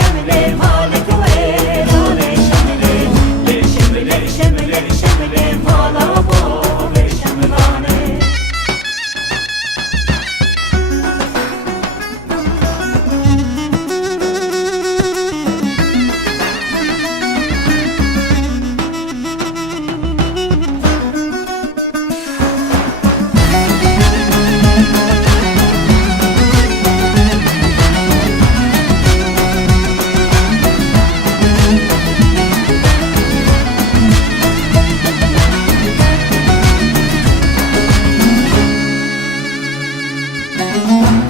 şemle malik ve rane şemle le şemle şemle şemle mala bo ve şemlane.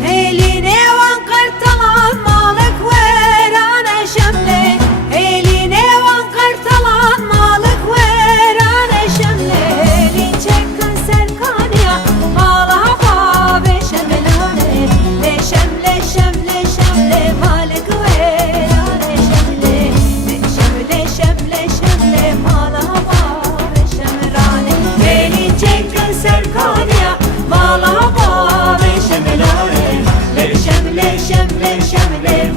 Eline van kartalan malık verane şemle Eline van kartalan malık verane şemle Elin çekken serkaniya mala hava ve şemlane Le şemle şemle şemle malık verane şemle Le şemle şemle şemle mala hava ve şemlane Elin çekken serkaniya mala hava ve şemlane Le şemle şemle şemle